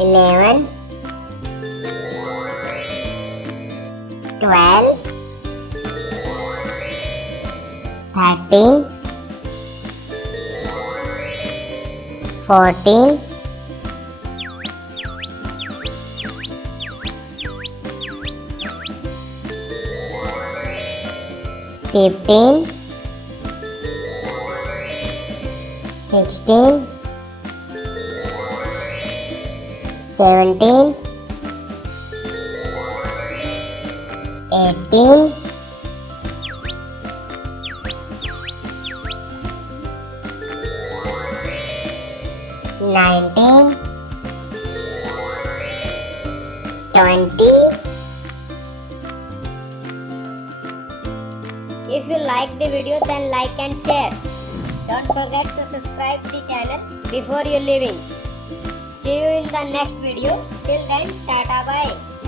11, 12, 13, 14, 15, 16, 17, 18, 19, 20. If you like the video, then like and share. Don't forget to subscribe the channel before you leaving. See you in the next video. Till then, tata bye.